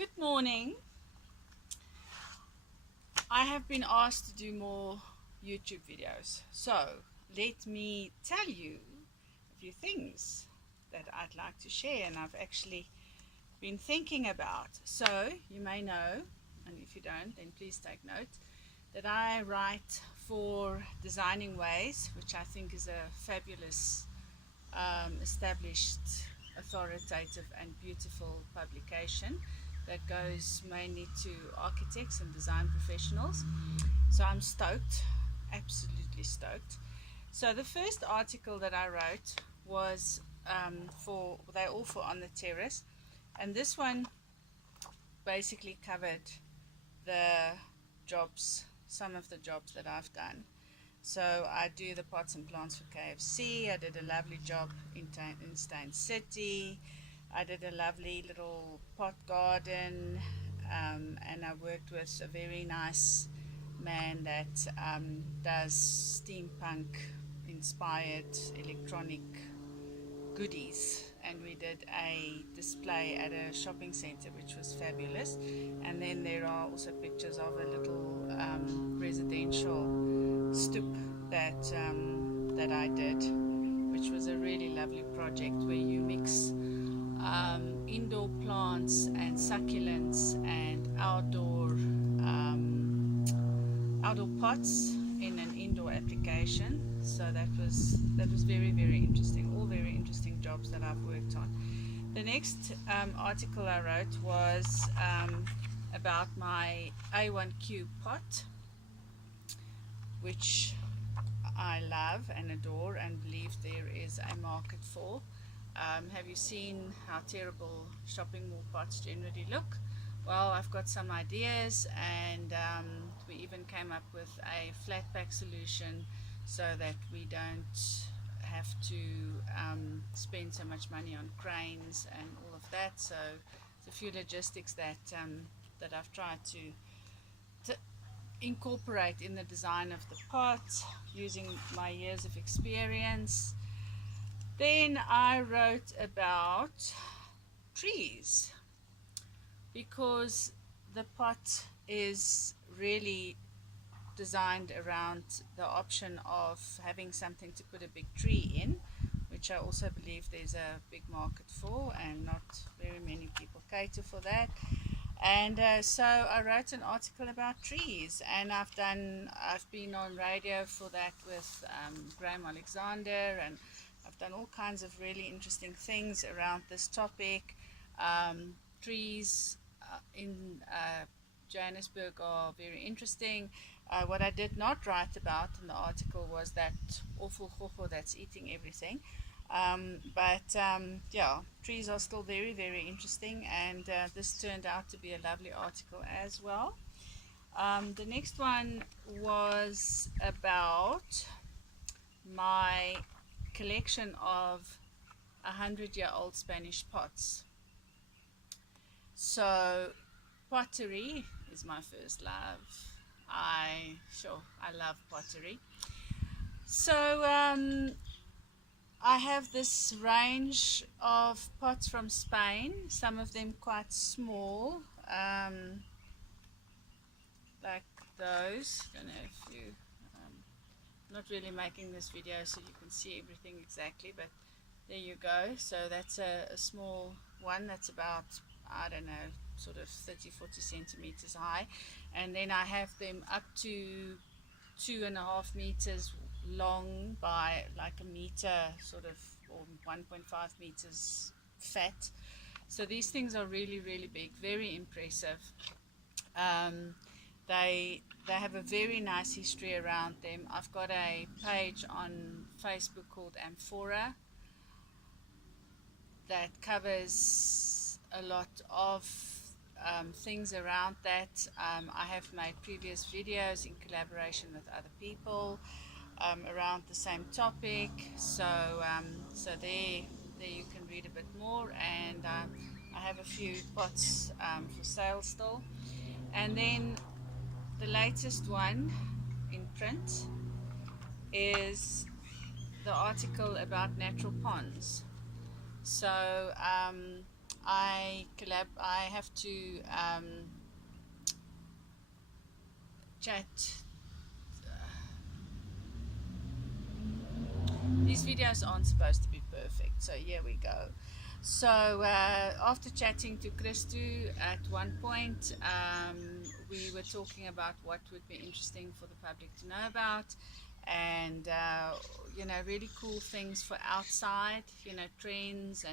Good morning. I have been asked to do more YouTube videos, so let me tell you a few things that I'd like to share and I've actually been thinking about. So you may know, and if you don't, then please take note, that I write for Designing Ways, which I think is a fabulous, established, authoritative and beautiful publication that goes mainly to architects and design professionals. So I'm stoked, absolutely stoked. So the first article that I wrote was they're all for On the Terrace, and this one basically covered the jobs, some of the jobs that I've done. So I do the pots and plants for KFC. I did a lovely job in Stein City. I did a lovely little pot garden, and I worked with a very nice man that does steampunk inspired electronic goodies, and we did a display at a shopping center which was fabulous. And then there are also pictures of a little residential stoop that I did, which was a really lovely project where you mix indoor plants and succulents and outdoor pots in an indoor application. So that was very, very interesting. All very interesting jobs that I've worked on. The next article I wrote was about my I1Q pot, which I love and adore and believe there is a market for. Have you seen how terrible shopping mall pots generally look? Well, I've got some ideas, and we even came up with a flat pack solution so that we don't have to spend so much money on cranes and all of that. So there's a few logistics that I've tried to incorporate in the design of the pot using my years of experience. Then I wrote about trees, because the pot is really designed around the option of having something to put a big tree in, which I also believe there's a big market for, and not very many people cater for that. And so I wrote an article about trees, and I've been on radio for that with Graham Alexander, and I've done all kinds of really interesting things around this topic. Trees in Johannesburg are very interesting. What I did not write about in the article was that awful hoho that's eating everything. Yeah, trees are still very, very interesting, and this turned out to be a lovely article as well. The next one was about my collection of 100-year-old Spanish pots. So pottery is my first love. I love pottery. So I have this range of pots from Spain, some of them quite small, like those. I don't know if you, not really making this video so you can see everything exactly, but there you go. So that's a small one that's about, I don't know, sort of 30-40 centimeters high, and then I have them up to 2.5 meters long by like a meter, sort of, or 1.5 meters fat. So these things are really, really big, very impressive. They have a very nice history around them. I've got a page on Facebook called Amphora that covers a lot of things around that. I have made previous videos in collaboration with other people around the same topic. So there you can read a bit more, and I have a few pots for sale still. And then the latest one in print is the article about natural ponds. So I have to chat. These videos aren't supposed to be perfect, so here we go. So after chatting to Christu at one point, we were talking about what would be interesting for the public to know about, and you know, really cool things for outside, you know, trends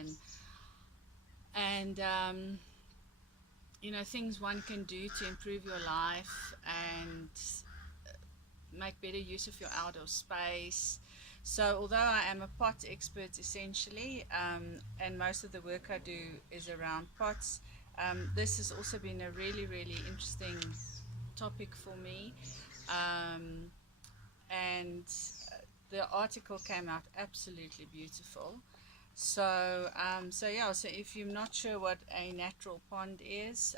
and you know, things one can do to improve your life and make better use of your outdoor space. So although I am a pot expert essentially, and most of the work I do is around pots, this has also been a really interesting topic for me. Um, and the article came out absolutely beautiful. So, so yeah, so if you're not sure what a natural pond is,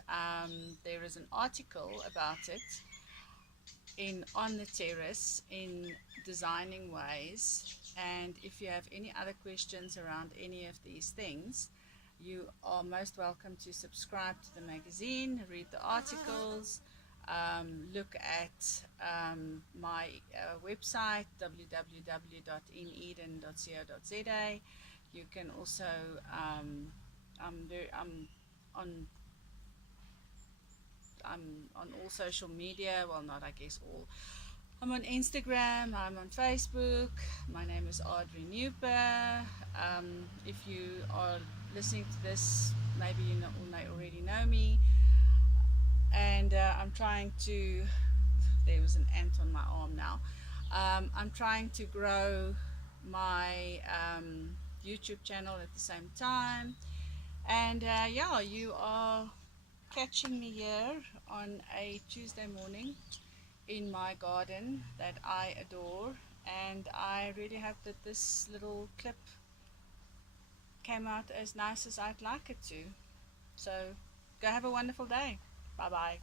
there is an article about it in On the Terrace in Designing Ways. And if you have any other questions around any of these things, you are most welcome to subscribe to the magazine, read the articles, look at my website www.ineden.co.za. You can also I'm on on all social media. Well, not I guess all. I'm on Instagram. I'm on Facebook. My name is Audrey Newper. If you are listening to this, maybe you may already know me. And I'm trying to. There was an ant on my arm now. I'm trying to grow my YouTube channel at the same time. And yeah, you are catching me here on a Tuesday morning in my garden that I adore, and I really hope that this little clip came out as nice as I'd like it to. So go have a wonderful day. Bye bye.